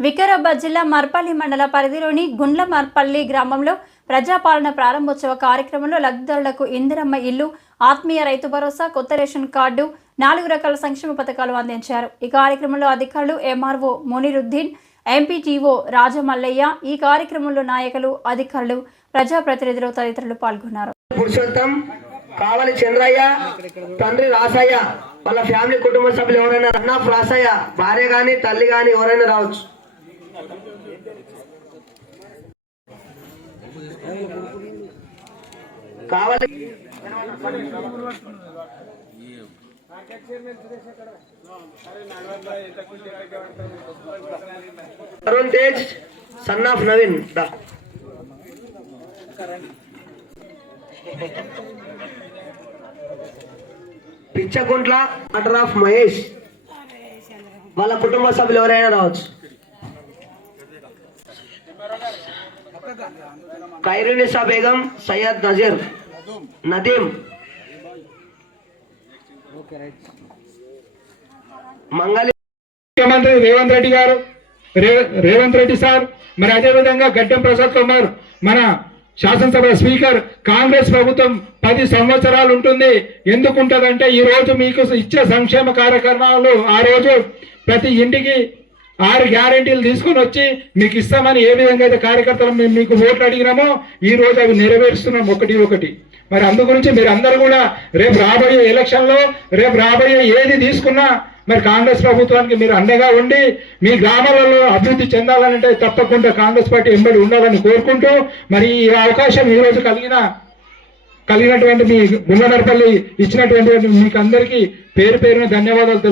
వికారాబాద్ జిల్లా మర్పల్లి మండల పరిధిలోని గుండ్ల మర్పల్లి గ్రామంలో ప్రజాపాలన ప్రారంభోత్సవ కార్యక్రమంలో లబ్ధిదారులకు ఇందిరమ్మ ఇల్లు ఆత్మీయ రైతు భరోసా కొత్త రేషన్ కార్డు నాలుగు రకాల సంక్షేమ పథకాలు అందించారు. ఈ కార్యక్రమంలో అధికారులు ఎంఆర్ఓ మునిరుద్దీన్ ఎంపీటీఓ రాజమల్లయ్య ఈ కార్యక్రమంలో నాయకులు అధికారులు ప్రజాప్రతినిధులు తదితరులు పాల్గొన్నారు. పురుషోత్తం కావలి చంద్రయ్య తండ్రి రాసయ్య వాళ్ళ ఫ్యామిలీ కుటుంబ సభ్యులు ఎవరైనా రాసయ్య భార్య గాని తల్లి గాని ఎవరైనా రావచ్చు. కావలి Arun Tej son of Naveen the Pichchakuntla order of Mahesh వాళ్ళ కుటుంబ సభ్యులు ఎవరైనా రావచ్చు ఖైరునిసా బేగం సయ్యద్ నజీర్ నదీం. మంగళి ముఖ్యమంత్రి రేవంత్ రెడ్డి గారు రేవంత్ రెడ్డి సార్ మరి అదేవిధంగా గడ్డం ప్రసాద్ కుమార్ మన శాసనసభ స్పీకర్ కాంగ్రెస్ ప్రభుత్వం పది సంవత్సరాలు ఉంటుంది. ఎందుకు ఉంటదంటే ఈ రోజు మీకు ఇచ్చే సంక్షేమ కార్యక్రమాలు ఆ రోజు ప్రతి ఇంటికి ఆరు గ్యారెంటీలు తీసుకొని వచ్చి మీకు ఇస్తామని ఏ విధంగా అయితే కార్యకర్తలు మేము మీకు ఓట్లు అడిగినామో ఈ రోజు అవి నెరవేరుస్తున్నాం ఒకటి ఒకటి. మరి అందు గురించి మీరు అందరూ కూడా రేపు రాబోయే ఎలక్షన్లో రేపు రాబోయే ఏది తీసుకున్నా మరి కాంగ్రెస్ ప్రభుత్వానికి మీరు అండగా ఉండి మీ గ్రామాలలో అభివృద్ధి చెందాలంటే తప్పకుండా కాంగ్రెస్ పార్టీ ఎంబడి ఉండాలని కోరుకుంటూ మరి ఈ అవకాశం ఈ రోజు కలిగిన కలిగినటువంటి మీ గుండనర్పల్లి ఇచ్చినటువంటి మీకు అందరికీ పేరు పేరున ధన్యవాదాలు